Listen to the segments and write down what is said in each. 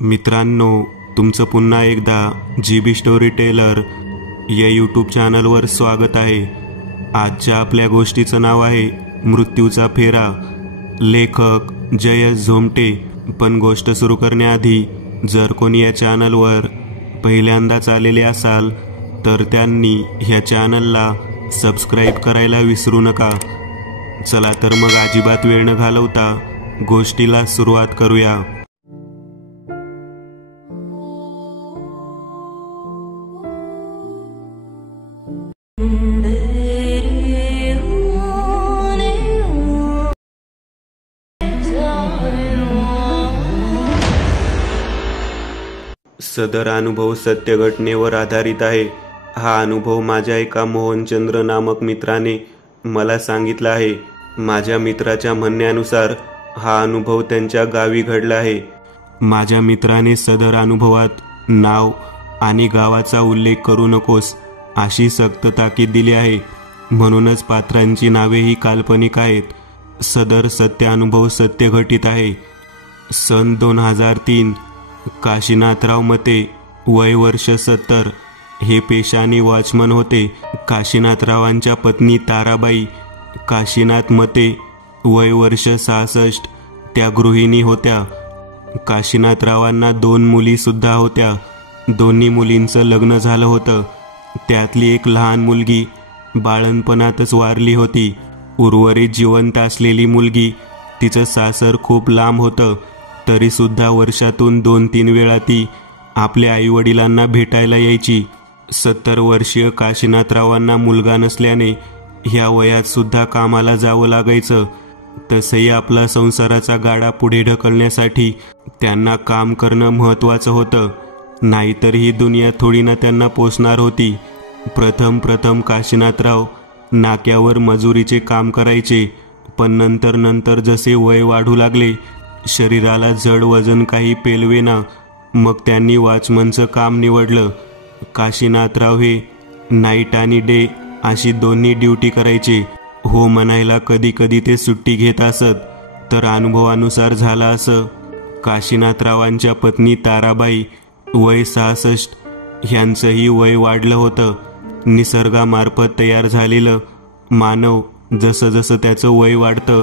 मित्रांनो, तुमचं पुन्हा एकदा GB स्टोरी टेलर या यूट्यूब चॅनलवर स्वागत आहे। आजच्या आपल्या गोष्टीचं नाव आहे मृत्यूचा फेरा। लेखक जयेश झोमटे। पण गोष्ट सुरू करण्याआधी जर कोणी या चॅनलवर पहिल्यांदाच आलेले असाल तर त्यांनी ह्या चॅनलला सबस्क्राईब करायला विसरू नका। चला तर मग अजिबात वेळ न घालवता गोष्टीला सुरुवात करूया। सदर अनुभव सत्य घटनेवर आधारित आहे। हा अनुभव माझ्या एका मोहनचंद्र नामक मित्राने मला सांगितला आहे। माझ्या मित्राच्या म्हणण्यानुसार हा अनुभव त्यांच्या गावी घडला आहे। माझ्या मित्राने सदर अनुभवात नाव आणि गावाचा उल्लेख करू नकोस अशी सक्त ताकीद दिली आहे। म्हणूनच पात्रांची नावेही काल्पनिक आहेत। सदर सत्य अनुभव सत्य घटित आहे। सन 2003 काशीनाथराव मते, वय वर्ष 70, हे पेशाने वॉचमन होते। काशीनाथरावांच्या पत्नी ताराबाई काशीनाथ मते, वय वर्ष 66, त्या गृहिणी होत्या। काशीनाथरावांना 2 मुली सुद्धा होत्या। दोन्ही मुलींचं लग्न झालं होतं। त्यातली एक लहान मुलगी बाळंतपणातच वारली होती। उर्वरित जिवंत असलेली मुलगी, तिचं सासर खूप लांब होतं, तरी सुद्धा वर्षातून 2-3 वेळा ती आपल्या आईवडिलांना भेटायला यायची। 70 वर्षीय काशीनाथरावांना मुलगा नसल्याने ह्या वयात सुद्धा कामाला जावं लागायचं। तसंही आपला संसाराचा गाडा पुढे ढकलण्यासाठी त्यांना काम करणं महत्त्वाचं होतं, नाहीतर ही दुनिया थोडी ना त्यांना पोसणार होती। प्रथम काशीनाथराव नाक्यावर मजुरीचे काम करायचे, पण नंतर जसे वय वाढू लागले, शरीराला जड वजन काही पेलवेना, मग त्यांनी वॉचमनचं काम निवडलं। काशीनाथराव हे नाईट आणि डे अशी दोन्ही ड्युटी करायचे। हो म्हणायला कधी ते सुट्टी घेत असत, तर अनुभवानुसार झालं असं, काशीनाथरावांच्या पत्नी ताराबाई, वय 66, ह्यांचंही वय वाढलं होतं। निसर्गामार्फत तयार झालेलं मानव जसं त्याचं वय वाढतं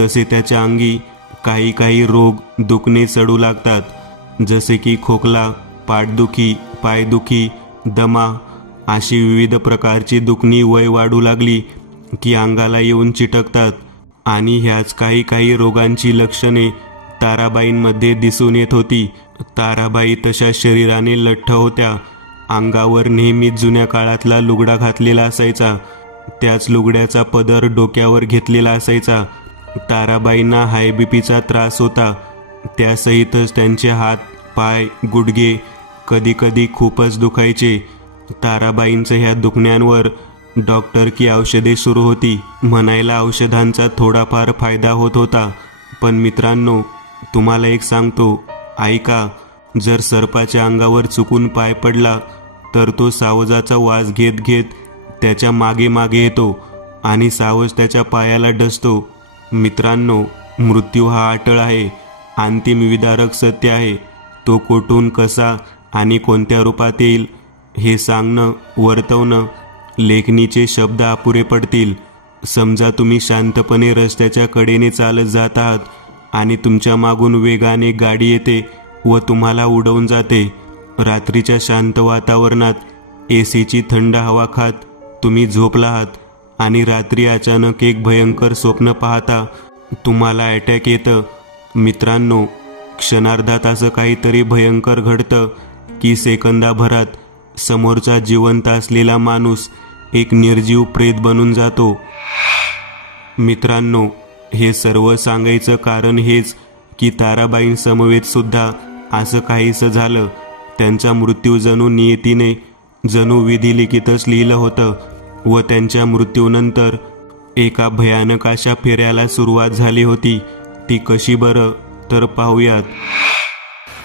तसे त्याच्या अंगी काही रोग दुखणे चढू लागतात, जसे की खोकला, पाठदुखी, पायदुखी, दमा अशी विविध प्रकारची दुखणी वय वाढू लागली की अंगाला येऊन चिटकतात। आणि ह्याच काही रोगांची लक्षणे ताराबाईंमध्ये दिसून येत होती। ताराबाई तशा शरीराने लठ्ठ होत्या। अंगावर नेहमीच जुन्या काळातला लुगडा घातलेला असायचा, त्याच लुगड्याचा पदर डोक्यावर घेतलेला असायचा। ताराबाईंना हाय बीपीचा त्रास होता, त्यासहितच त्यांचे हात, पाय, गुडघे कधी खूपच दुखायचे। ताराबाईंचं ह्या दुखण्यांवर डॉक्टर की औषधे सुरू होती। म्हणायला औषधांचा थोडाफार फायदा होत होता। पण मित्रांनो, तुम्हाला एक सांगतो, ऐका, जर सर्पाच्या अंगावर चुकून पाय पडला तर तो सावजाचा वास घेत त्याच्या मागे येतो आणि सावज त्याच्या पायाला डसतो। मित्रांनो, मृत्यू हा अटळ आहे, अंतिम विदारक सत्य आहे। तो कुठून, कसा आणि कोणत्या रूपात येईल हे सांगणं, वर्तवणं, लेखणीचे शब्द अपुरे पडतील। समजा तुम्ही शांतपणे रस्त्याच्या कडेने चालत जात आहात आणि तुमच्या मागून वेगाने गाडी येते व तुम्हाला उडवून जाते। रात्रीच्या शांत वातावरणात एसीची थंड हवा खात तुम्ही झोपला आहात आणि रात्री अचानक एक भयंकर स्वप्न पाहता तुम्हाला अटॅक येतं। मित्रांनो, क्षणार्धात असं काहीतरी भयंकर घडतं की सेकंदाभरात समोरचा जिवंत असलेला माणूस एक निर्जीव प्रेत बनून जातो। मित्रांनो, हे सर्व सांगायचं कारण हेच की ताराबाईंसमवेत सुद्धा असं काहीसं झालं। त्यांचा मृत्यू जणू नियतीने, जणू विधिलिखितच लिहिलं होतं व त्यांच्या मृत्यूनंतर एका भयानक अशा फेऱ्याला सुरुवात झाली होती। ती कशी बरं, तर पाहूयात।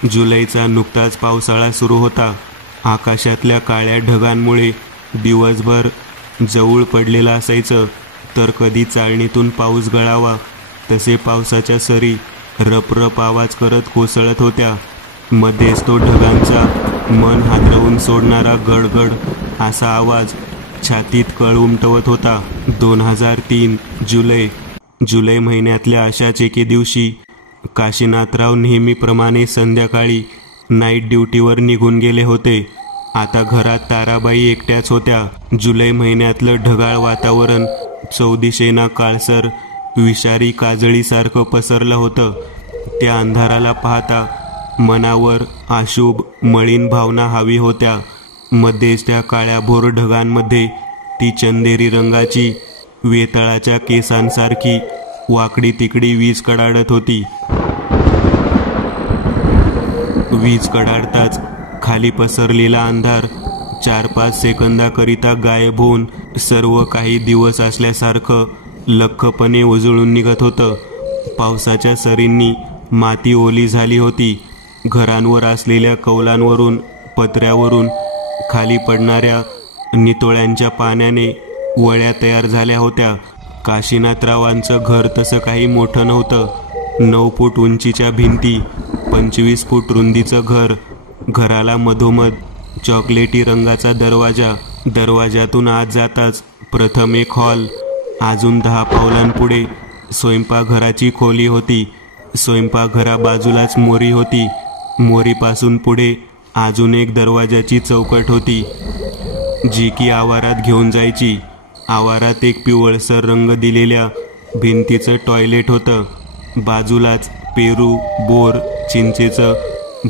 जुलैचा नुकताच पावसाळा सुरू होता। आकाशातल्या काळ्या ढगांमुळे दिवसभर जवळ पडलेलं असायचं, तर कधी चाळणीतून पाऊस गळावा तसे पावसाच्या सरी रपरप आवाज करत कोसळत होत्या। मध्येच तो ढगांचा मन हादरवून सोडणारा गडगड असा आवाज छातीत कळ उमटवत होता. 2003 जुलै महिन्यातल्या अशाच एके दिवशी काशीनाथराव नेहमीप्रमाणे संध्याकाळी नाईट ड्युटीवर निघून गेले होते. आता घरात ताराबाई एकट्याच होत्या. जुलै महिन्यातलं ढगाळ वातावरण चौदिशेना काळसर विषारी काजळीसारखं पसरलं होतं. त्या अंधाराला पाहता मनावर अशुभ मळीन भावना हवी होत्या. मध्येच त्या काळ्याभोर ढगांमध्ये ती चंदेरी रंगाची वेताळाच्या केसांसारखी वाकडी तिकडी वीज कडाडत होती. वीज कडाडताच खाली पसरलेला अंधार 4-5 सेकंदाकरिता गायब होऊन सर्व काही दिवस असल्यासारखं लख्खपणे उजळून निघत होतं. पावसाच्या सरींनी माती ओली झाली होती. घरांवर असलेल्या कौलांवरून पत्र्यावरून खाली पडणाऱ्या नितोळ्यांच्या पाण्याने वळ्या तयार झाल्या होत्या. काशीनाथरावांचं घर तसं काही मोठं नव्हतं. 9 फूट उंचीच्या भिंती, 25 फूट रुंदीचं घर. घराला मधोमध चॉकलेटी रंगाचा दरवाजा. दरवाजातून आत जाताच प्रथम एक हॉल. अजून 10 पावलांपुढे स्वयंपाकघराची खोली होती. स्वयंपाकघरा बाजूलाच मोरी होती. मोरीपासून पुढे अजून एक दरवाजाची चौकट होती, जी की आवारात घेऊन जायची. आवारात एक पिवळसर रंग दिलेल्या भिंतीचं टॉयलेट होतं. बाजूलाच पेरू, बोर, चिंचेचं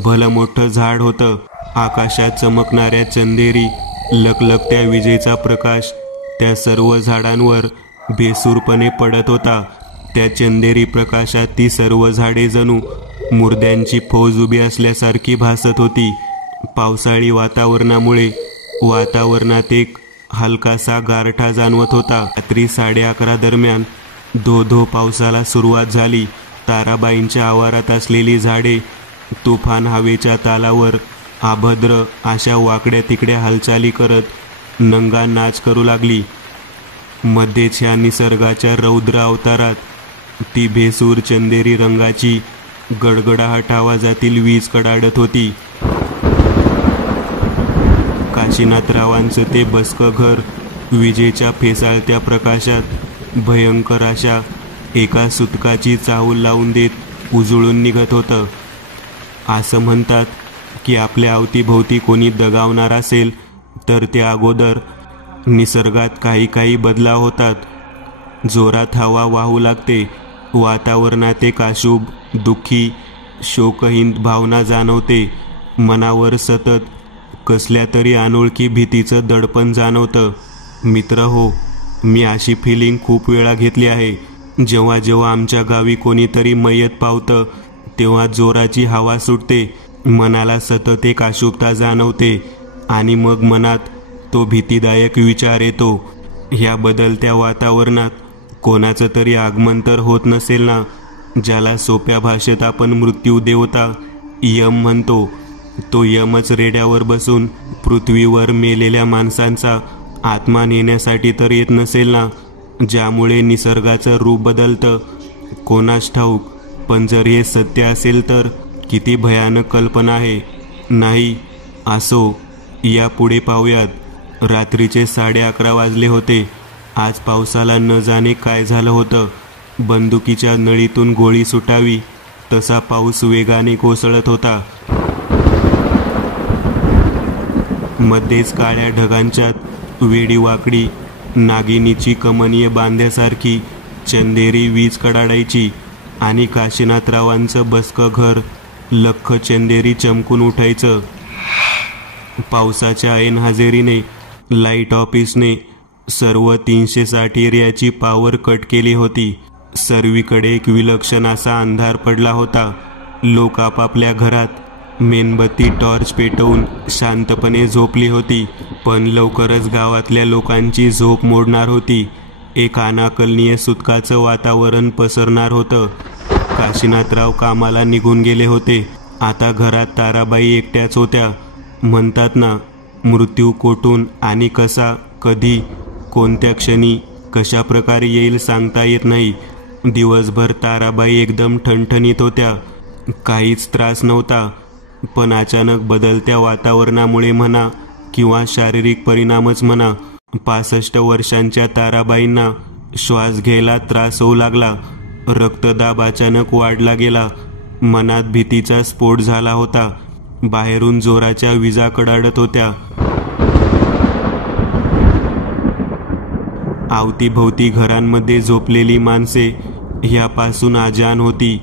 भलं मोठं झाड होतं. आकाशात चमकणाऱ्या चंदेरी लखलखत्या विजेचा प्रकाश त्या सर्व झाडांवर बेसूरपणे पडत होता. त्या चंदेरी प्रकाशात ती सर्व झाडे जणू मुर्द्यांची फौज उभी असल्यासारखी भासत होती. पावसाळी वातावरणामुळे वातावरणात एक हलकासा गारठा जाणवत होता. रात्री 11:30 दरम्यान धो पावसाला सुरुवात झाली. ताराबाईंच्या आवारात असलेली झाडे तुफान हवेच्या तालावर अभद्र अशा वाकड्या तिकड्या हालचाली करत नंगा नाच करू लागली. मध्येच ह्या निसर्गाच्या रौद्र अवतारात ती भेसूर चंदेरी रंगाची गडगडाहट आवाजातील वीज कडाडत होती. काशीनाथरावांचं ते बसकं घर विजेच्या फेसाळत्या प्रकाशात भयंकर अशा एका सुतकाची चाहूल लावून देत उजळून निघत होतं. असं म्हणतात की आपल्या अवतीभोवती कोणी दगावणार असेल तर त्या अगोदर निसर्गात काही बदलाव होतात. जोरात हवा वाहू लागते. वातावरणात एक अशुभ, दुःखी, शोकहीन भावना जाणवते. मनावर सतत कसल्या तरी अनोळखी भीतीचं दडपण जाणवतं. मित्र हो, मी अशी फिलिंग खूप वेळा घेतली आहे. जेव्हा आमच्या गावी कोणीतरी मयत पावतं तेव्हा जोराची हवा सुटते. मनाला सतत एक अशुभता जाणवते आणि मग मनात तो भीतीदायक विचार येतो, ह्या बदलत्या वातावरणात कोणाचं तरी आगमन तर होत नसेल ना, ज्याला सोप्या भाषेत आपण मृत्यू देवता यम म्हणतो. तो यमच रेड्यावर बसून पृथ्वीवर मेलेल्या माणसांचा आत्मा नेण्यासाठी तर येत नसेल ना, ज्यामुळे निसर्गाचं रूप बदलतं. कोणास ठाऊक, पण जर हे सत्य असेल तर किती भयानक कल्पना आहे. नाही, असो, या पुढे पाहूयात. रात्रीचे 11:30 वाजले होते. आज पावसाला न जाणे काय झालं होतं. बंदुकीच्या नळीतून गोळी सुटावी तसा पाऊस वेगाने कोसळत होता. मध्येच काळ्या ढगांच्यात वेडीवाकडी नागिनीची कमनीय बांध्यासारखी चंदेरी वीज कडाडायची आणि काशीनाथरावांचं बसकं घर लख्ख चंदेरी चमकून उठायचं. पावसाच्या ऐन हजेरीने लाईट ऑफिसने सर्व 360 एरियाची पॉवर कट केली होती. सर्वीकडे एक विलक्षण असा अंधार पडला होता. लोक आपापल्या घरात मेणबत्ती टॉर्च पेटवून शांतपणे झोपली होती. पण लवकरच गावातल्या लोकांची झोप मोडणार होती. एक अनाकलनीय सुतकाचं वातावरण पसरणार होतं. काशीनाथराव कामाला निघून गेले होते. आता घरात ताराबाई एकट्याच होत्या. म्हणतात ना, मृत्यू कोठून आणि कसा, कधी, कोणत्या क्षणी, कशा प्रकारे येईल सांगता येत नाही. दिवसभर ताराबाई एकदम ठणठणीत होत्या. काहीच त्रास नव्हता. पण अचानक बदलत्या वातावरणामुळे म्हणा किंवा शारीरिक परिणामच म्हणा, 65 वर्षांच्या ताराबाईंना श्वास घ्यायला त्रास होऊ लागला. रक्तदाब अचानक वाढला गेला. मनात भीतीचा स्फोट झाला होता. बाहेरून जोराच्या विजा कडाडत होत्या. अवतीभोवती घरांमध्ये झोपलेली माणसे यापासून अजाण होती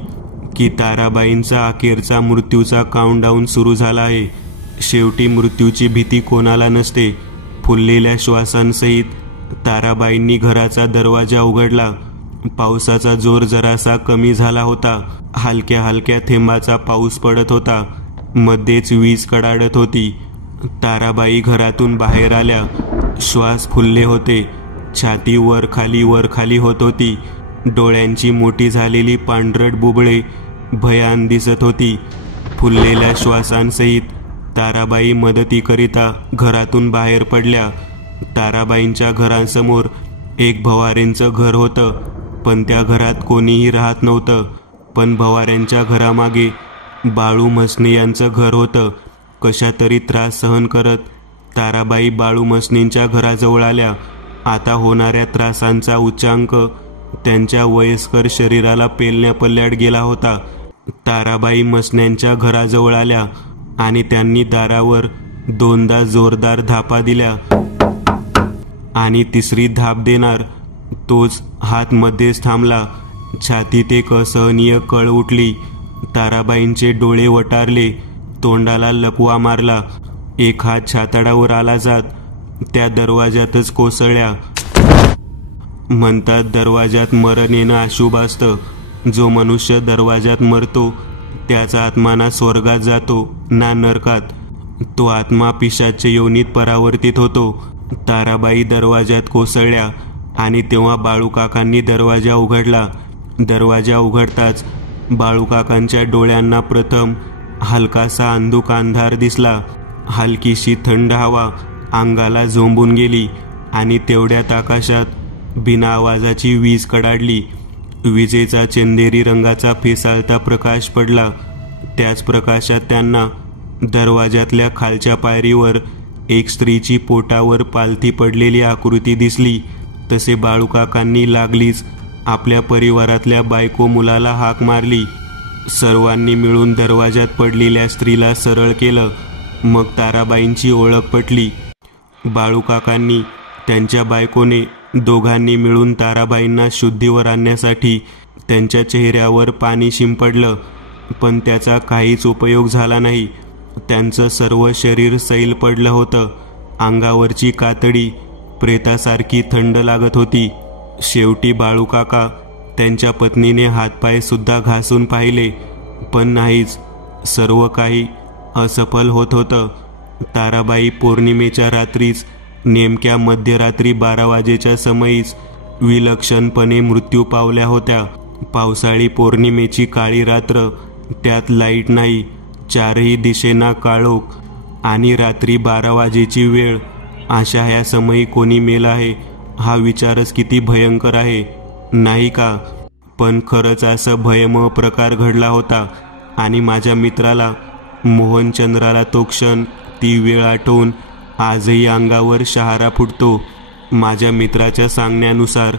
की ताराबाईंचा अखेरचा मृत्यूचा काउंटडाऊन सुरू झाला आहे. शेवटी मृत्यूची भीती कोणाला नसते. फुललेल्या श्वासांसहित ताराबाईंनी घराचा दरवाजा उघडला. पावसाचा जोर जरासा कमी झाला होता. हलक्या हलक्या थेंबाचा पाऊस पडत होता. मध्येच वीज कडाडत होती. ताराबाई घरातून बाहेर आल्या. श्वास फुलले होते. छाती वर खाली होत होती. डोळ्यांची मोठी झालेली पांढरट बुबळे भयान दिसत होती. फुललेल्या श्वासांसहित ताराबाई मदतीकरिता घरातून बाहेर पडल्या. ताराबाईंच्या घरासमोर एक भवारेंचं घर होतं, पण त्या घरात कोणीही राहत नव्हतं. पण भवाऱ्यांच्या घरामागे बाळू म्हसने यांचं घर होतं. कशा तरी त्रास सहन करत ताराबाई बाळू म्हसनेंच्या घराजवळ आल्या. आता होणाऱ्या त्रासांचा उच्चांक त्यांच्या वयस्कर शरीराला पेलण्यापल्ल्यात गेला होता. ताराबाई म्हसन्यांच्या घराजवळ आल्या आणि त्यांनी दारावर 2दा जोरदार धापा दिल्या आणि तिसरी धाप देणार तोच हात मध्येच थांबला. छातीत एक असहनीय कळ उठली. ताराबाईंचे डोळे वटारले. तोंडाला लकवा मारला. एक हात छाताडावर आला जात त्या दरवाजातच कोसळल्या. म्हणतात दरवाजात मरण येणं अशुभ असतं. जो मनुष्य दरवाजात मरतो त्याचा आत्मा ना स्वर्गात जातो ना नरकात. तो आत्मा पिशाच्य योनीत परावर्तित होतो. ताराबाई दरवाजात कोसळल्या आणि तेव्हा बाळूकाकांनी दरवाजा उघडला. दरवाजा उघडताच बाळूकाकांच्या डोळ्यांना प्रथम हलकासा अंधुक अंधार दिसला. हलकीशी थंड हवा अंगाला झोंबून गेली आणि तेवढ्यात आकाशात बिना आवाजाची वीज कडाडली. विजेचा चंदेरी रंगाचा फेसाळता प्रकाश पडला. त्याच प्रकाशात त्यांना दरवाजातल्या खालच्या पायरीवर एक स्त्रीची पोटावर पालथी पडलेली आकृती दिसली. तसे बाळूकाकांनी लागलीच आपल्या परिवारातल्या बायको मुलाला हाक मारली. सर्वांनी मिळून दरवाजात पडलेल्या स्त्रीला सरळ केलं. मग ताराबाईंची ओळख पटली. बाळूकाकांनी त्यांच्या बायकोने दोघांनी मिळून ताराबाईंना शुद्धीवर आणण्यासाठी त्यांच्या चेहऱ्यावर पाणी शिंपडलं, पण त्याचा काहीच उपयोग झाला नाही. त्यांचं सर्व शरीर सैल पडलं होतं. अंगावरची कातडी प्रेतासारखी थंड लागत होती. शेवटी बाळूकाका त्यांच्या पत्नीने हातपाय सुद्धा घासून पाहिले, पण नाहीच. सर्व काही असफल होत होतं. ताराबाई पौर्णिमेच्या रात्रीच नेमक्या मध्यरात्री 12 वाजेच्या समयीच विलक्षणपणे मृत्यू पावल्या होत्या. पावसाळी पौर्णिमेची काळी रात्र, त्यात लाईट नाही, चारही दिशेना काळोख आणि रात्री 12 वाजेची वेळ. अशा ह्या समयी कोणी मेला आहे हा विचारच किती भयंकर आहे, नाही का? पण खरंच असं भयमय प्रकार घडला होता आणि माझ्या मित्राला मोहनचंद्राला तो क्षण, ती वेळ आठवून आजही अंगावर शहारा फुटतो. माझ्या मित्राच्या सांगण्यानुसार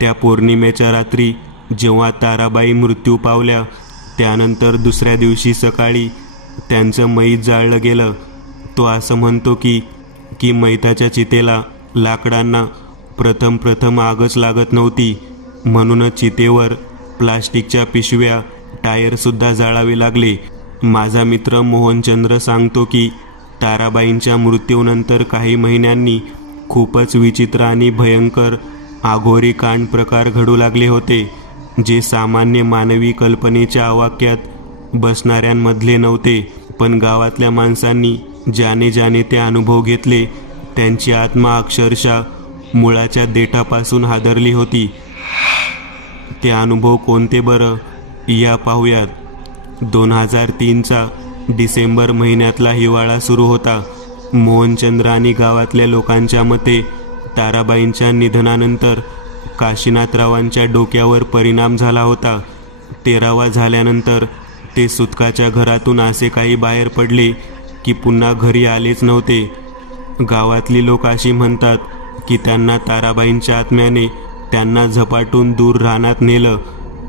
त्या पौर्णिमेच्या रात्री जेव्हा ताराबाई मृत्यू पावल्या त्यानंतर दुसऱ्या दिवशी सकाळी त्यांचं मैत जाळलं गेलं. तो असं म्हणतो की मैताच्या चितेला लाकडांना प्रथम आगच लागत नव्हती, म्हणूनच चितेवर प्लास्टिकच्या पिशव्या, टायरसुद्धा जाळावे लागले. माझा मित्र मोहनचंद्र सांगतो की ताराबाईंच्या मृत्यूनंतर काही महिन्यांनी खूपच विचित्र आणि भयंकर आघोरी कांड प्रकार घडू लागले होते, जे सामान्य मानवी कल्पनेच्या आवाक्यात बसणाऱ्यांमधले नव्हते. पण गावातल्या माणसांनी ज्याने ते अनुभव घेतले त्यांची आत्मा अक्षरशः मुळाच्या देठापासून हादरली होती. ते अनुभव कोणते बरं, या पाहूयात. 2003चा डिसेंबर महिन्यातला हिवाळा सुरू होता. मोहनचंद्र आणि गावातल्या लोकांच्या मते ताराबाईंच्या निधनानंतर काशीनाथरावांच्या डोक्यावर परिणाम झाला होता. 13वा झाल्यानंतर ते सुतकाच्या घरातून असे काही बाहेर पडले की पुन्हा घरी आलेच नव्हते. गावातली लोक अशी म्हणतात की त्यांना ताराबाईंच्या आत्म्याने त्यांना झपाटून दूर रानात नेलं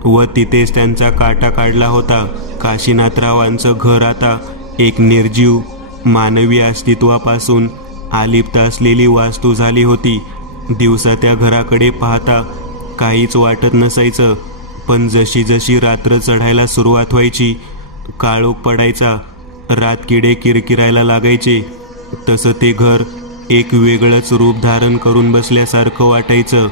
व तिथेच त्यांचा काटा काढला होता. काशीनाथरावांचं घर आता एक निर्जीव मानवी अस्तित्वापासून अलिप्त असलेली वास्तू झाली होती. दिवसा त्या घराकडे पाहता काहीच वाटत नसायचं, पण जशी जशी रात्र चढायला सुरुवात व्हायची, काळोख पडायचा, रातकिडे किरकिरायला लागायचे, तसं ते घर एक वेगळंच रूप धारण करून बसल्यासारखं वाटायचं.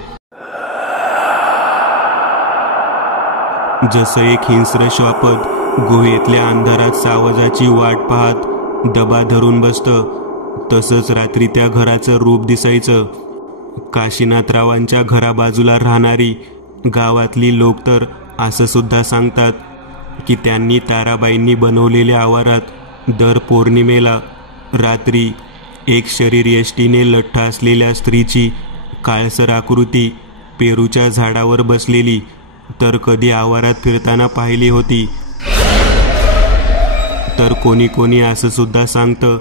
जसं एक हिंस्र श्वापद गुहेतल्या अंधारात सावजाची वाट पाहत दबा धरून बसतं, तसंच रात्री त्या घराचं रूप दिसायचं. काशीनाथरावांच्या घराबाजूला राहणारी गावातली लोक तर असं सुद्धा सांगतात की त्यांनी ताराबाईंनी बनवलेल्या आवारात दर पौर्णिमेला रात्री एक शरीर यष्टीने लठ्ठ असलेल्या स्त्रीची काळसर आकृती पेरूच्या झाडावर बसलेली तर कधी आवारात फिरताना पाहिली होती. तर कोणी कोणी असं सुद्धा सांगतं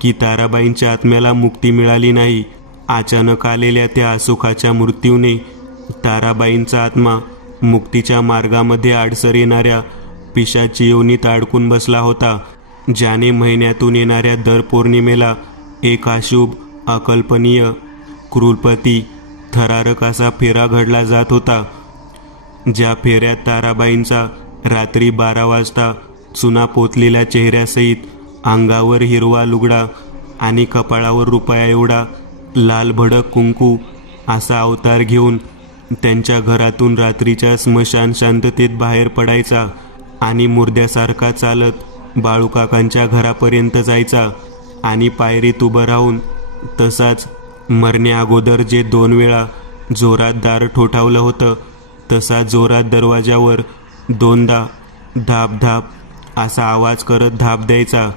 की ताराबाईंच्या आत्म्याला मुक्ती मिळाली नाही. अचानक आलेल्या त्या असुखाच्या मृत्यूने ताराबाईंचा आत्मा मुक्तीच्या मार्गामध्ये आडसर येणाऱ्या पिशाची योनीत अडकून बसला होता, ज्याने महिन्यातून येणाऱ्या दर पौर्णिमेला एक अशुभ, अकल्पनीय, क्रूरपती, थरारक असा फेरा घडला जात होता. ज्या फेऱ्यात ताराबाईंचा रात्री 12 वाजता चुना पोतलेल्या चेहऱ्यासहित अंगावर हिरवा लुगडा आणि कपाळावर रुपया एवढा लाल भडक कुंकू असा अवतार घेऊन त्यांच्या घरातून रात्रीच्या स्मशान शांततेत बाहेर पडायचा आणि मुर्द्यासारखा चालत बाळूकाकांच्या घरापर्यंत जायचा आणि पायरीत उभं राहून तसाच मरण्या अगोदर जे 2 वेळा जोरात दार ठोठावलं होतं तसा जोरात दरवाजावर 2दा धाप धाप असा आवाज करत धाप द्यायचा.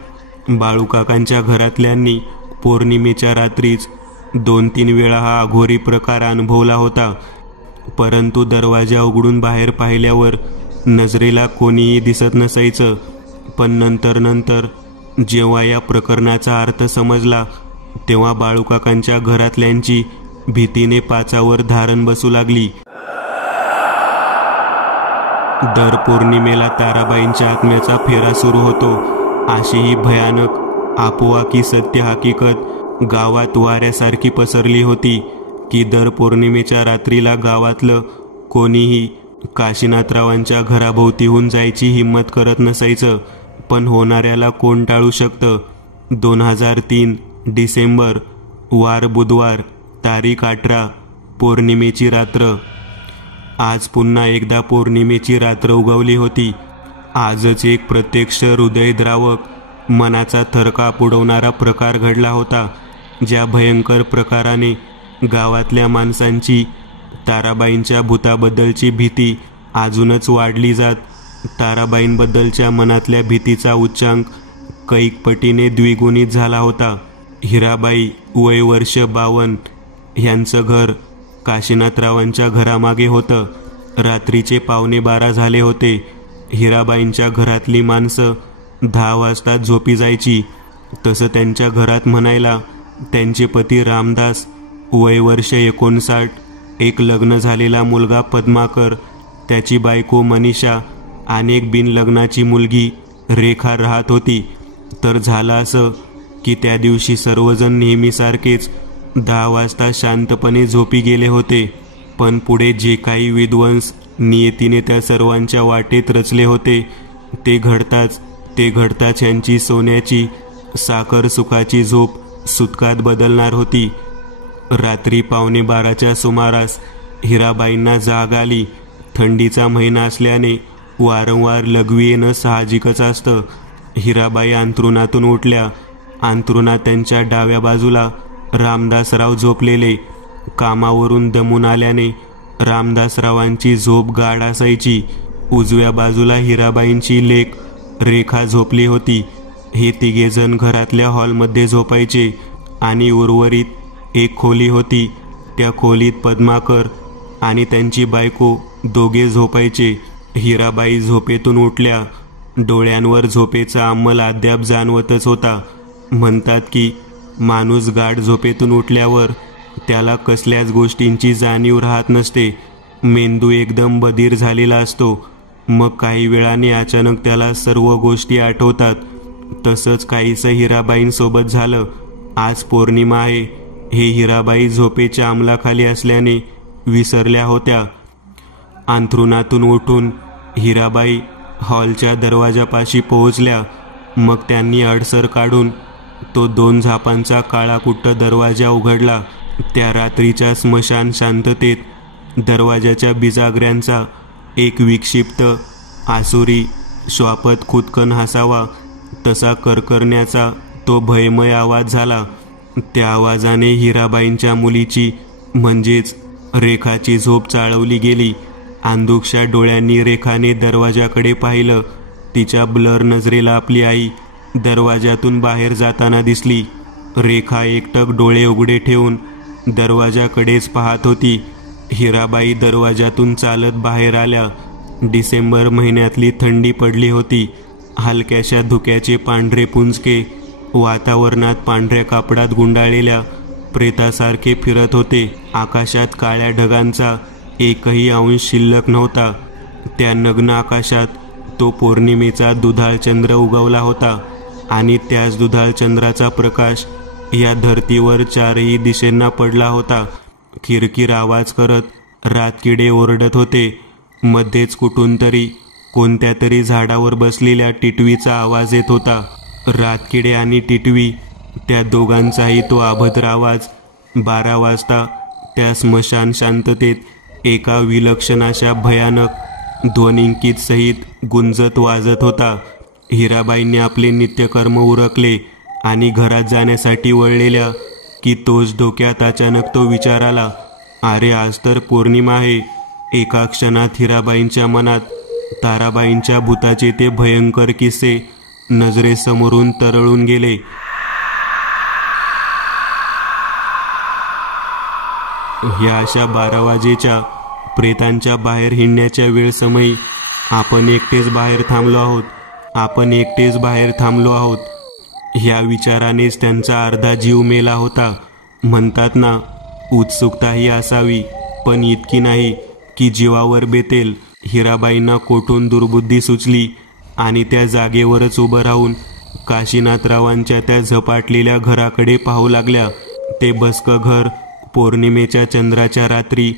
बाळूकाकांच्या घरातल्यांनी पौर्णिमेच्या रात्रीच 2-3 वेळा हा अघोरी प्रकार अनुभवला होता, परंतु दरवाजा उघडून बाहेर पाहिल्यावर नजरेला कोणीही दिसत नसायचं. पण नंतर जेव्हा या प्रकरणाचा अर्थ समजला तेव्हा बाळूकाकांच्या घरातल्यांची भीतीने पाचावर धारण बसू लागली. दर पौर्णिमेला ताराबाईंच्या आत्म्याचा फेरा सुरू होतो अशी ही भयानक आपोआ की सत्य हकीकत गावात वाऱ्यासारखी पसरली होती की दर पौर्णिमेच्या रात्रीला गावातलं कोणीही काशीनाथरावांच्या घराभोवतीहून जायची हिंमत करत नसायचं. पण होणाऱ्याला कोण टाळू शकतं. 2003 डिसेंबर, वार बुधवार, तारीख 18, पौर्णिमेची रात्र. आज पुन्हा एकदा पौर्णिमेची रात्र उगवली होती. आजच एक प्रत्यक्ष हृदयद्रावक, मनाचा थरकाप उडवणारा प्रकार घडला होता. ज्या भयंकर प्रकाराने गावातल्या माणसांची ताराबाईंच्या भूताबद्दलची भीती अजूनच वाढली जात, ताराबाईंबद्दलच्या मनातल्या भीतीचा उच्चांक कैक पटीने द्विगुणित झाला होता. हिराबाई, वय वर्ष 52, ह्यांचं घर काशीनाथरावांच्या घरामागे होतं. रात्रीचे 11:15 झाले होते. हिराबाईंच्या घरातली माणसं 10 वाजता झोपी जायची. तसं त्यांच्या घरात म्हणायला त्यांचे पती रामदास, वय वर्ष 59, एक लग्न झालेला मुलगा पद्माकर, त्याची बायको मनीषा आणि एक बिनलग्नाची मुलगी रेखा राहत होती. तर झालं असं की त्या दिवशी सर्वजण नेहमीसारखेच 10 वाजता शांतपणे झोपी गेले होते. पण पुढे जे काही विध्वंस नियतीने त्या सर्वांच्या वाटेत रचले होते ते घडताच यांची सोन्याची साखर सुखाची झोप सुतकात बदलणार होती. रात्री 11:15च्या सुमारास हिराबाईंना जाग आली. थंडीचा महिना असल्याने वारंवार लघवी येणं साहजिकच असतं. हिराबाई अंथरुणातून उठल्या. अंथरुणात त्यांच्या डाव्या बाजूला रामदासराव झोपलेले. कामावरून दमून आल्याने रामदासरावांची झोप गाढ असायची. उजव्या बाजूला हिराबाईंची लेक रेखा झोपली होती. हे तिघेजण घरातल्या हॉलमध्ये झोपायचे आणि उर्वरित एक खोली होती. त्या खोलीत पद्माकर आणि त्यांची बायको दोघे झोपायचे. हिराबाई झोपेतून उठल्या डोळ्यांवर झोपेचा अंमल अद्याप जाणवतच होता. म्हणतात की माणूस गाढ झोपेतून उठल्यावर त्याला कसल्याच गोष्टींची जाणीव राहत नसते. मेंदू एकदम बधीर झालेला असतो. मग काही वेळाने अचानक त्याला सर्व गोष्टी आठवतात. तसंच काहीसं हिराबाईंसोबत झालं. आज पौर्णिमा आहे हे हिराबाई झोपेच्या अंमलाखाली असल्याने विसरल्या होत्या. अंथरुणातून उठून हिराबाई हॉलच्या दरवाजापाशी पोहोचल्या. मग त्यांनी अडसर काढून तो 2 झापांचा काळाकुट्ट दरवाजा उघडला. त्या रात्रीच्या स्मशान शांततेत दरवाजाच्या बिजागऱ्यांचा एक विक्षिप्त आसुरी श्वापत खुदकन हसावा तसा करकरण्याचा तो भयमय आवाज झाला. त्या आवाजाने हिराबाईंच्या मुलीची म्हणजेच रेखाची झोप चाळवली गेली. अंधुकशा डोळ्यांनी रेखाने दरवाजाकडे पाहिलं. तिच्या ब्लर नजरेला आपली आई दरवाजातून बाहेर जाताना दिसली. रेखा एकटक डोळे उघडे ठेवून दरवाजाकडेच पाहत होती. हिराबाई दरवाजातून चालत बाहेर आल्या. डिसेंबर महिन्यातली थंडी पडली होती. हलक्याशा धुक्याचे पांढरे पुंजके वातावरणात पांढऱ्या कापडात गुंडाळलेल्या प्रेतासारखे फिरत होते. आकाशात काळ्या ढगांचा एकही अंश शिल्लक नव्हता. त्या नग्न आकाशात तो पौर्णिमेचा दुधाळ चंद्र उगवला होता आणि त्याच दुधाळ चंद्राचा प्रकाश या धर्तीवर 4ही दिशेंना पडला होता. किरकिर आवाज करत रातकिडे ओरडत होते. मध्येच कुठून तरी कोणत्या तरी झाडावर बसलेल्या टिटवीचा आवाज येत होता. रातकिडे आणि टिटवी त्या दोघांचाही तो अभद्र आवाज 12 वाजता त्या स्मशान शांततेत एका विलक्षण अशा भयानक ध्वनिंकित सहित गुंजत वाजत होता. हिराबाईंनी आपले नित्यकर्म उरकले आणि घरात जाण्यासाठी वळलेल्या की तोच डोक्यात अचानक तो विचार आला, अरे आज तर पौर्णिमा आहे. एका क्षणात हिराबाईंच्या मनात ताराबाईंच्या भूताचे ते भयंकर किस्से नजरेसमोरून तरळून गेले. या अशा 12 वाजेच्या प्रेतांच्या बाहेर हिंडण्याच्या वेळसमयी आपण एकटेच बाहेर थांबलो आहोत. ह्या विचारानेच त्यांचा अर्धा जीव मेला होता. म्हणतात ना, उत्सुकताही असावी पण इतकी नाही की जीवावर बेतेल. हिराबाईंना कोठून दुर्बुद्धी सुचली आणि त्या जागेवरच उभं राहून काशीनाथरावांच्या त्या झपाटलेल्या घराकडे पाहू लागल्या. ते बसकं घर पौर्णिमेच्या चंद्राच्या रात्री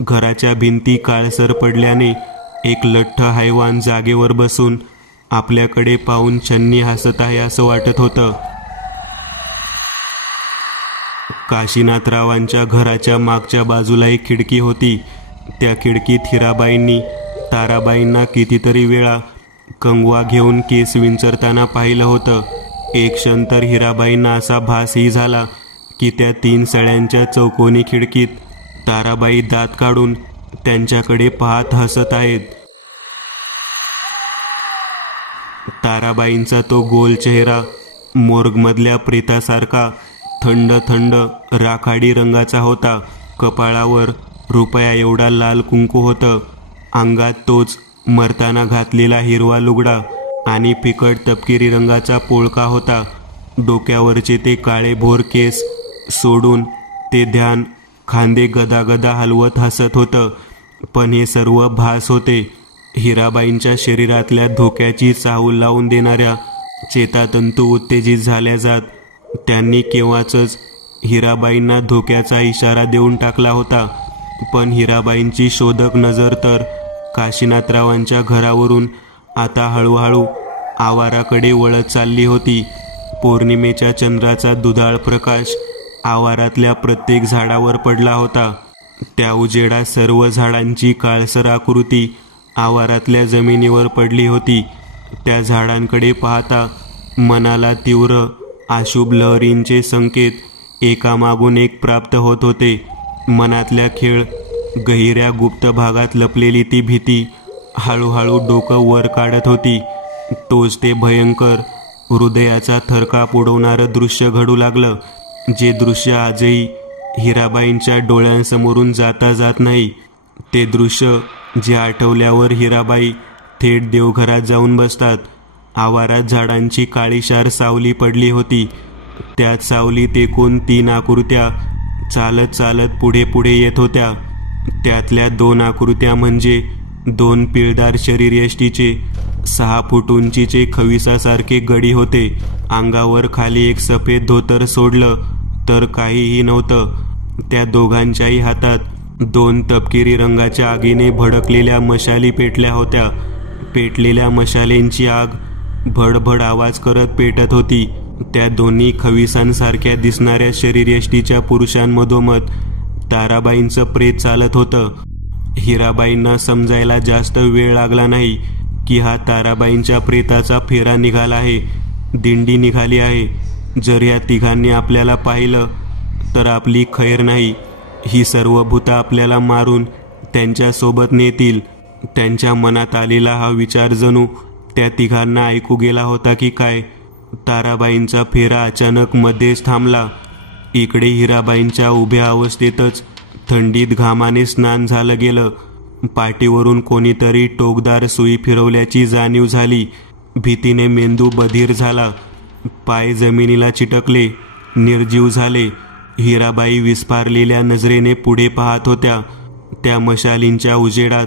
घराच्या भिंती काळसर पडल्याने एक लठ्ठ हैवान जागेवर बसून आपल्याकडे पाहून छन्नी हसत आहे असं वाटत होतं. काशीनाथरावांच्या घराच्या मागच्या बाजूला एक खिडकी होती. त्या खिडकीत हिराबाईंनी ताराबाईंना कितीतरी वेळा कंगवा घेऊन केस विंचरताना पाहिलं होतं. एक क्षण तर हिराबाईंना असा भासही झाला की त्या 3 सळ्यांच्या चौकोनी खिडकीत ताराबाई दात काढून त्यांच्याकडे पाहत हसत आहेत. ताराबाईंचा तो गोल चेहरा मोर्गमधल्या प्रेतासारखा थंड थंड राखाडी रंगाचा होता. कपाळावर रुपया एवढा लाल कुंकू होतं. अंगात तोच मरताना घातलेला हिरवा लुगडा आणि फिकट तपकिरी रंगाचा पोळका होता. डोक्यावरचे ते काळे भोर केस सोडून ते ध्यान खांदे गदागदा हलवत हसत होतं. पण हे सर्व भास होते. हिराबाईंच्या शरीरातल्या धोक्याची चाहूल लावून देणाऱ्या चेतातंतू उत्तेजित झाल्या जात. त्यांनी केव्हाच हिराबाईंना धोक्याचा इशारा देऊन टाकला होता. पण हिराबाईंची शोधक नजर तर काशीनाथरावांच्या घरावरून आता हळूहळू आवाराकडे वळत चालली होती. पौर्णिमेच्या चंद्राचा दुधाळ प्रकाश आवारातल्या प्रत्येक झाडावर पडला होता. त्या उजेडात सर्व झाडांची काळसर आकृती आवारातल्या जमिनीवर पडली होती. त्या झाडांकडे पाहता मनाला तीव्र अशुभ लहरींचे संकेत एकामागून एक प्राप्त होत होते. मनातल्या खेळ गहिऱ्या गुप्त भागात लपलेली ती भीती हळूहळू डोकं वर काढत होती. तोच ते भयंकर हृदयाचा थरकाप उडवणारं दृश्य घडू लागलं. जे दृश्य आजही हिराबाईंच्या डोळ्यांसमोरून जाता जात नाही. ते दृश्य जे आठवल्यावर हिराबाई थेट देवघरात जाऊन बसतात. आवारात झाडांची काळीशार सावली पडली होती. त्यात सावलीत एकूण 3 आकृत्या चालत चालत पुढे पुढे येत होत्या. त्यातल्या 2 आकृत्या म्हणजे 2 पिळदार शरीरयष्टीचे 6 फूट उंचीचे खविसासारखे गडी होते. अंगावर खाली एक सफेद धोतर सोडलं तर काहीही नव्हतं. त्या दोघांच्याही हातात 2 तपकिरी रंगाच्या आगीने भडकलेल्या मशाली पेटल्या होत्या. पेटलेल्या मशालेंची आग भडभड आवाज करत पेटत होती. त्या दोन्ही खविसांसारख्या दिसणाऱ्या शरीरयष्टीच्या पुरुषांमधोमध ताराबाईंचं प्रेत चालत होतं. हिराबाईंना समजायला जास्त वेळ लागला नाही की हा ताराबाईंच्या प्रेताचा फेरा निघाला आहे, दिंडी निघाली आहे. जर या तिघांनी आपल्याला पाहिलं तर आपली खैर नाही. ही सर्व भूतं आपल्याला मारून त्यांच्यासोबत नेतील. त्यांच्या मनात आलेला हा विचार जणू त्या तिघांना ऐकू गेला होता की काय. ताराबाईंचा फेरा अचानक मध्येच थांबला. इकडे हिराबाईंच्या उभ्या अवस्थेतच थंडीत घामाने स्नान झालं गेलं. पाठीवरून कोणीतरी टोकदार सुई फिरवल्याची जाणीव झाली. भीतीने मेंदू बधीर झाला. पाय जमिनीला चिटकले, निर्जीव झाले. हिराबाई विस्फारलेल्या नजरेने पुढे पाहत होत्या. त्या मशालींच्या उजेडात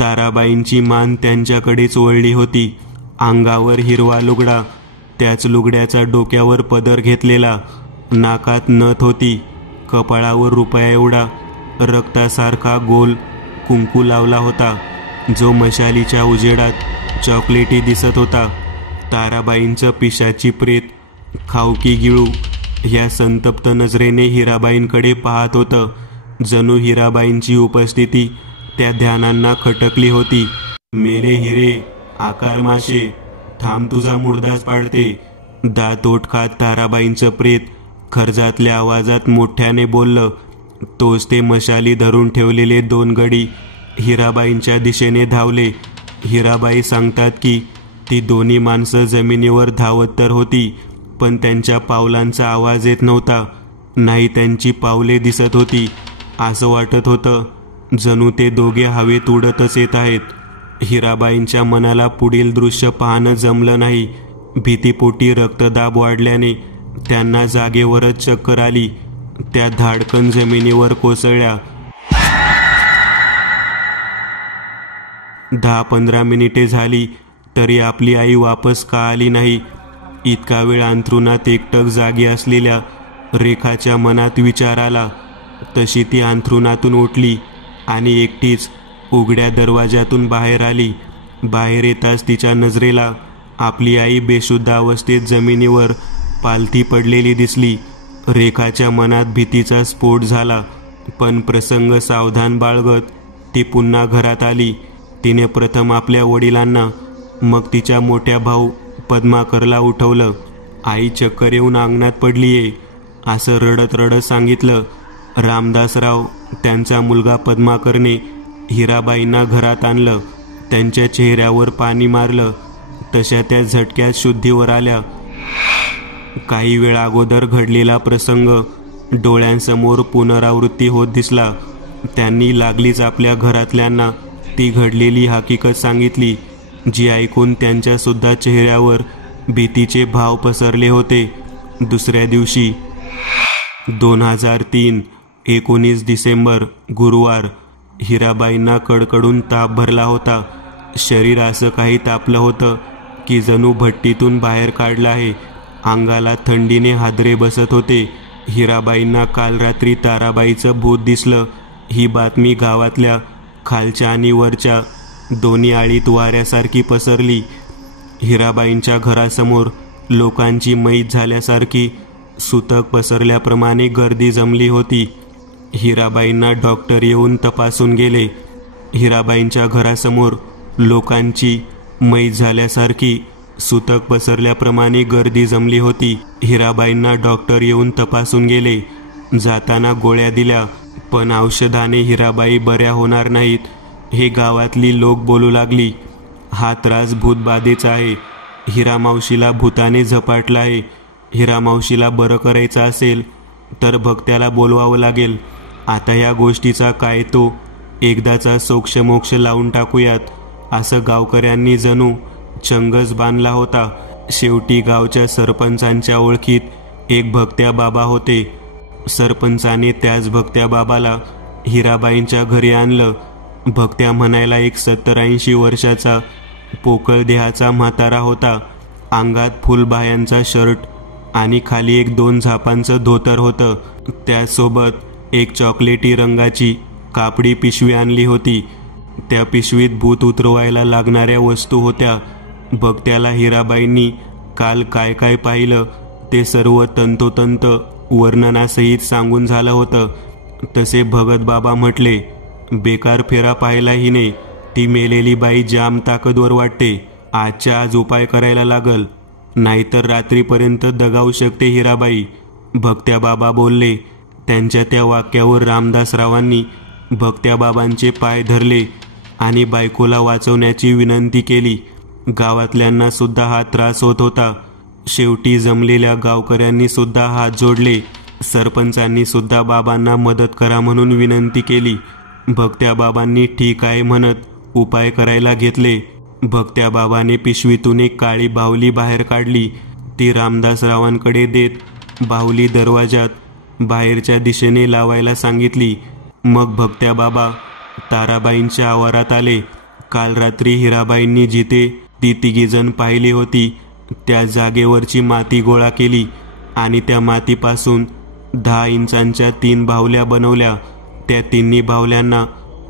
ताराबाईंची मान त्यांच्याकडेच वळली होती. अंगावर हिरवा लुगडा, त्याच लुगड्याचा डोक्यावर पदर घेतलेला, नाकात नथ होती, कपाळावर रुपया एवढा रक्तासारखा गोल कुंकू लावला होता, जो मशालीच्या उजेडात चॉकलेटी दिसत होता. ताराबाईंचं पिशाची प्रेत खावकी गिळू या संतप्त नजरेने हिराबाईंकडे पाहत होतं. जणू हिराबाईंची उपस्थिती त्या ध्यानांना खटकली होती. मेले हिरे, आकार माशे, थांब तुझा मुर्दाच पाडते. दात ओठ खात ताराबाईंचं प्रेत खर्जातल्या आवाजात मोठ्याने बोललं. तोच ते मशाली धरून ठेवलेले 2 गडी हिराबाईंच्या दिशेने धावले. हिराबाई सांगतात की ती दोन्ही माणसं जमिनीवर धावत तर होती, पण त्यांच्या पावलांचा आवाज येत नव्हता. नाही त्यांची पावले दिसत होती. असं वाटत होतं जणू ते दोघे हवेत उडतच येत आहेत. हिराबाईंच्या मनाला पुढील दृश्य पाहणं जमलं नाही. भीतीपोटी रक्तदाब वाढल्याने त्यांना जागेवरच चक्कर आली. त्या धाडकन जमिनीवर कोसळल्या. 10-15 मिनिटे झाली तरी आपली आई वापस का आली नाही. इतका वेळ अंथरुणात एकटक जागी असलेल्या रेखाच्या मनात विचार आला. तशी ती अंथरुणातून उठली आणि एकटीच उघड्या दरवाजातून बाहेर आली. बाहेर येताच तिच्या नजरेला आपली आई बेशुद्ध अवस्थेत जमिनीवर पालथी पडलेली दिसली. रेखाच्या मनात भीतीचा स्फोट झाला, पण प्रसंग सावधान बाळगत ती पुन्हा घरात आली. तिने प्रथम आपल्या वडिलांना, मग तिच्या मोठ्या भाऊ पद्माकरला उठवलं. आई चक्कर येऊन अंगणात पडलीये असं रडत रडत सांगितलं. रामदासराव, त्यांचा मुलगा पद्माकरने हिराबाईंना घरात आणलं. त्यांच्या चेहऱ्यावर पाणी मारलं. तशा त्या झटक्यात शुद्धीवर आल्या. काही वेळ अगोदर घडलेला प्रसंग डोळ्यांसमोर पुनरावृत्ती होत दिसला. त्यांनी लागलीच आपल्या घरातल्यांना ती घडलेली हकीकत सांगितली, जी ऐकून त्यांच्यासुद्धा चेहऱ्यावर भीतीचे भाव पसरले होते. दुसऱ्या दिवशी 2003 19 डिसेंबर गुरुवार. हिराबाईंना कडकडून ताप भरला होता. शरीर असं काही तापलं होतं की जणू भट्टीतून बाहेर काढलं आहे. अंगाला थंडीने हादरे बसत होते. हिराबाईंना काल रात्री ताराबाईचं भूत दिसलं. ही बातमी गावातल्या खालच्या आणि वरच्या दोन्ही आळीत वाऱ्यासारखी पसरली. हिराबाईंच्या घरासमोर लोकांची मैत झाल्यासारखी सुतक पसरल्याप्रमाणे गर्दी जमली होती. हिराबाईंना डॉक्टर येऊन तपासून गेले. हिराबाईंच्या घरासमोर लोकांची मैत झाल्यासारखी सुतक पसरल्याप्रमाणे गर्दी जमली होती. हिराबाईंना डॉक्टर येऊन तपासून गेले. जाताना गोळ्या दिल्या, पण औषधाने हिराबाई बऱ्या होणार नाहीत हे गावातली लोक बोलू लागली. हा त्रास भूतबाधेचा आहे. हिरामावशीला भूताने झपाटला आहे. हिरामावशीला बरं करायचं असेल तर भक्त्याला बोलवावं लागेल. आता या गोष्टीचा काय तो एकदाचा सोक्षमोक्ष लावून टाकूयात, असं गावकऱ्यांनी जणू चंगच बांधला होता. शेवटी गावच्या सरपंचांच्या ओळखीत एक भक्त्या बाबा होते. सरपंचाने त्याच भक्त्या बाबाला हिराबाईंच्या घरी आणलं. भक्त्या म्हणायला एक 70-80 वर्षाचा पोकळ देहाचा म्हातारा होता. अंगात फुलबाह्यांचा शर्ट आणि खाली एक 2 झापांचं धोतर होतं. त्यासोबत एक चॉकलेटी रंगाची कापडी पिशवी आणली होती. त्या पिशवीत भूत उतरवायला लागणाऱ्या वस्तू होत्या. भक्त्याला हिराबाईंनी काल काय काय पाहिलं ते सर्व तंतोतंत वर्णनासहित सांगून झालं होतं. तसे भगत बाबा म्हटले, बेकार फेरा पाहिला हिने. ती मेलेली बाई जाम ताकदवर वाटते. आजच्या आज उपाय करायला लागल, नाहीतर रात्रीपर्यंत दगावू शकते हिराबाई. भक्त्या बाबा बोलले. त्यांच्या त्या वाक्यावर रामदासरावांनी भक्त्या बाबांचे पाय धरले आणि बायकोला वाचवण्याची विनंती केली. गावातल्यांना सुद्धा हा त्रास होत होता. शेवटी जमलेल्या गावकऱ्यांनी सुद्धा हात जोडले. सरपंचांनी सुद्धा बाबांना मदत करा म्हणून विनंती केली. भक्त्या बाबांनी ठीक आहे म्हणत उपाय करायला घेतले. भक्त्या बाबाने पिशवीतून एक काळी बाहुली बाहेर काढली. ती रामदासरावांकडे देत बाहुली दरवाजात बाहेरच्या दिशेने लावायला सांगितली. मग भक्त्या बाबा ताराबाईंच्या आवारात आले. काल रात्री हिराबाईंनी जिथे ती तिघीजण पाहिली होती त्या जागेवरची माती गोळा केली आणि त्या मातीपासून 10 इंचांच्या 3 बाहुल्या बनवल्या. त्या तिन्ही बाहुल्यांना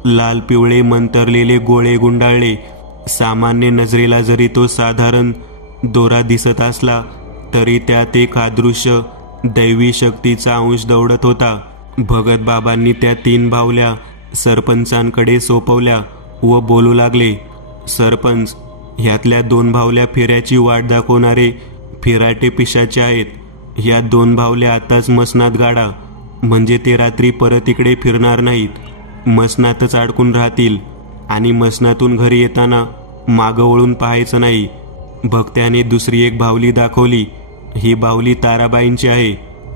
लाल पिवळे मंतरलेले गोळे गुंडाळले. सामान्य नजरेला जरी तो साधारण दोरा दिसत असला तरी त्यात एक अदृश्य दैवी शक्तीचा अंश दौडत होता. भगत बाबांनी त्या 3 बाहुल्या सरपंचांकडे सोपवल्या व बोलू लागले, सरपंच, ह्यातल्या 2 बाहुल्या फेऱ्याची वाट दाखवणारे फिराटे पिशाचे आहेत. ह्या 2 बाहुल्या आताच मसनात गाडा, म्हणजे ते रात्री परत इकडे फिरणार नाहीत. मसनातच अडकून राहतील आणि मसनातून घरी येताना मागं वळून पाहायचं नाही. भक्त्याने दुसरी एक बाहुली दाखवली. ही बाहुली ताराबाईंची आहे.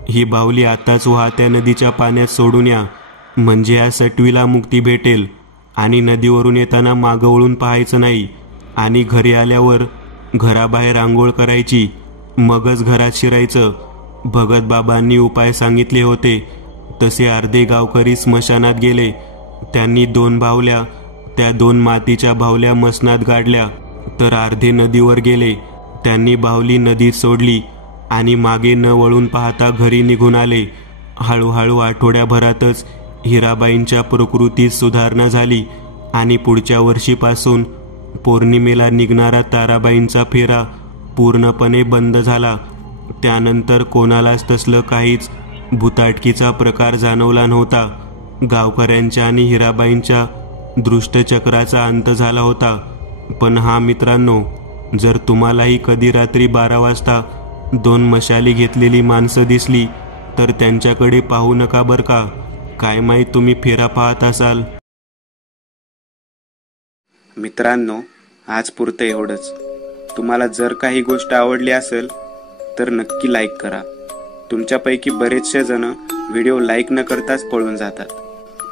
ही बाहुली आताच वाहत्या नदीच्या पाण्यात सोडून या, म्हणजे या सटवीला मुक्ती भेटेल. आणि नदीवरून येताना मागं वळून पाहायचं नाही. आणि घरी आल्यावर घराबाहेर आंघोळ करायची, मगच घरात शिरायचं. भगत बाबांनी उपाय सांगितले होते तसे अर्धे गावकरी स्मशानात गेले. त्यांनी 2 बाहुल्या, त्या 2 मातीच्या बाहुल्या मसनात गाडल्या, तर अर्धे नदीवर गेले. त्यांनी बाहुली नदीत सोडली आणि मागे न वळून पाहता घरी निघून आले. हळूहळू आठवड्याभरातच हिराबाईंच्या प्रकृतीत सुधारणा झाली आणि पुढच्या वर्षीपासून पौर्णिमेला निघणारा ताराबाईंचा फेरा पूर्णपणे बंद झाला. त्यानंतर कोणालाच तसलं काहीच भुताटकीचा प्रकार जाणवला नव्हता. गावकऱ्यांच्या आणि हिराबाईंच्या दृष्टचक्राचा अंत झाला होता. पण हा मित्रांनो, जर तुम्हालाही कधी रात्री 12 वाजता 2 मशाली घेतलेली माणसं दिसली तर त्यांच्याकडे पाहू नका बरं का. काय माहीत तुम्ही फेरा पाहत असाल. मित्रांनो, आज पुरतं एवढंच. तुम्हाला जर काही गोष्ट आवडली असेल तर नक्की लाईक करा. तुमच्यापैकी बरेचसे जण व्हिडिओ लाईक न करताच पळून जातात.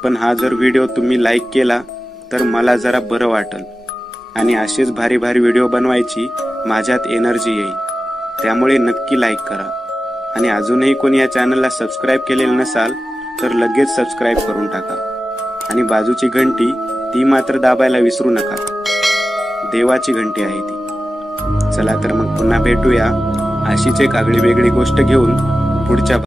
पण हा जर व्हिडिओ तुम्ही लाईक केला तर मला जरा बरं वाटेल आणि असेच भारी भारी व्हिडिओ बनवायची माझ्यात एनर्जी येईल. त्यामुळे नक्की लाईक करा. आणि अजूनही कोणी या चॅनलला सबस्क्राईब केलेलं नसाल तर लगेच सबस्क्राईब करून टाका. आणि बाजूची घंटी ती मात्र दाबायला विसरू नका. देवाची घंटी आहे ती. चला तर मग पुन्हा भेटूया अशीच एक आगळी वेगळी गोष्ट घेऊन पुढच्या